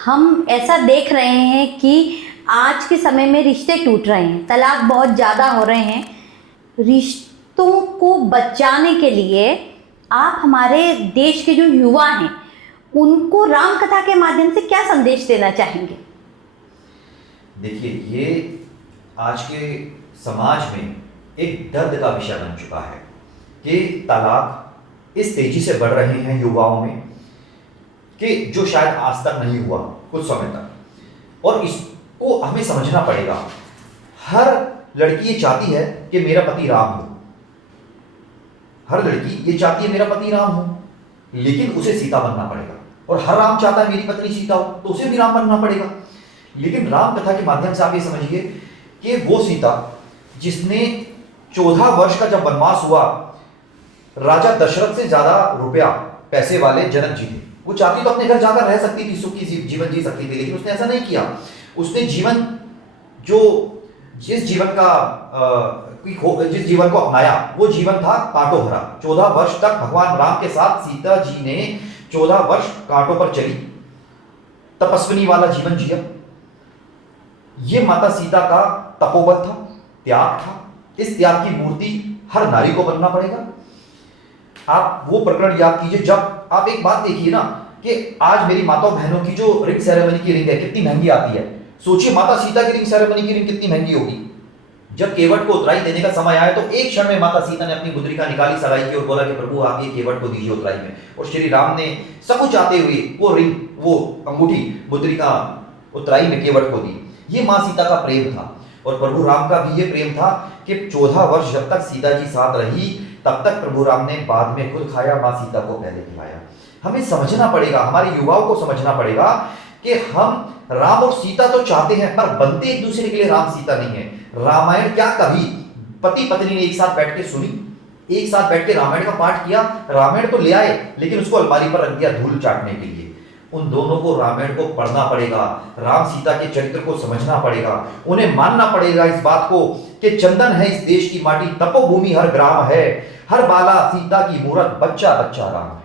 हम ऐसा देख रहे हैं कि आज के समय में रिश्ते टूट रहे हैं, तलाक बहुत ज़्यादा हो रहे हैं। रिश्तों को बचाने के लिए आप हमारे देश के जो युवा हैं उनको राम कथा के माध्यम से क्या संदेश देना चाहेंगे? देखिए, ये आज के समाज में एक दर्द का विषय बन चुका है कि तलाक इस तेजी से बढ़ रहे हैं युवाओं में कि जो शायद आज तक नहीं हुआ कुछ समय तक। और इसको हमें समझना पड़ेगा। हर लड़की ये चाहती है कि मेरा पति राम हो, हर लड़की ये चाहती है मेरा पति राम हो, लेकिन उसे सीता बनना पड़ेगा। और हर राम चाहता है मेरी पत्नी सीता हो, तो उसे भी राम बनना पड़ेगा। लेकिन राम कथा के माध्यम से आप ये समझिए कि वो सीता जिसने 14 वर्ष का जब वनवास हुआ, राजा दशरथ से ज्यादा रुपया पैसे वाले जनक जी थे, वो चाहती तो अपने घर जाकर रह सकती थी, सुख की जीवन जी सकती थी, लेकिन उसने ऐसा नहीं किया। उसने जीवन जिस जीवन को अपनाया वो जीवन था कांटो भरा। 14 वर्ष तक भगवान राम के साथ सीता जी ने 14 वर्ष कांटों पर चली, तपस्विनी वाला जीवन जिया। ये माता सीता का तपोबल था, त्याग था। इस त्याग की मूर्ति हर नारी को बनना पड़ेगा। आप वो प्रकरण याद कीजिए, जब आप एक बात देखिए ना कि आज मेरी माताओं बहनों की जो रिंग सेरेमनी की रिंग है कितनी महंगी आती है। सोचिए माता सीता की रिंग सेरेमनी की रिंग कितनी महंगी होगी। जब केवट को उतराई देने का समय आया तो एक क्षण में माता सीता ने अपनी मुद्रिका निकाली सगाई की और बोला कि प्रभु आप ये केवट को दीजिए उतराई में। और श्री राम ने सब कुछ चाहते हुए वो रिंग, वो अंगूठी मुद्रिका उतराई में केवट को दी। ये माँ सीता का प्रेम था। और प्रभु राम का भी ये प्रेम था कि 14 वर्ष जब तक सीता जी साथ रही तब तक प्रभु राम ने बाद में खुद खाया, माँ सीता को पहले खिलाया। हमें समझना पड़ेगा, हमारे युवाओं को समझना पड़ेगा कि हम राम और सीता तो चाहते हैं पर बनते एक दूसरे के लिए राम सीता नहीं है। रामायण क्या कभी पति पत्नी ने एक साथ बैठ के सुनी, एक साथ बैठ के रामायण का पाठ किया? रामायण तो ले आए लेकिन उसको अलमारी पर रख दिया धूल चाटने के लिए। उन दोनों को रामायण को पढ़ना पड़ेगा, राम सीता के चरित्र को समझना पड़ेगा, उन्हें मानना पड़ेगा इस बात को कि चंदन है इस देश की माटी, तपोभूमि हर ग्राम है, हर बाला सीता की मूरत, बच्चा बच्चा राम।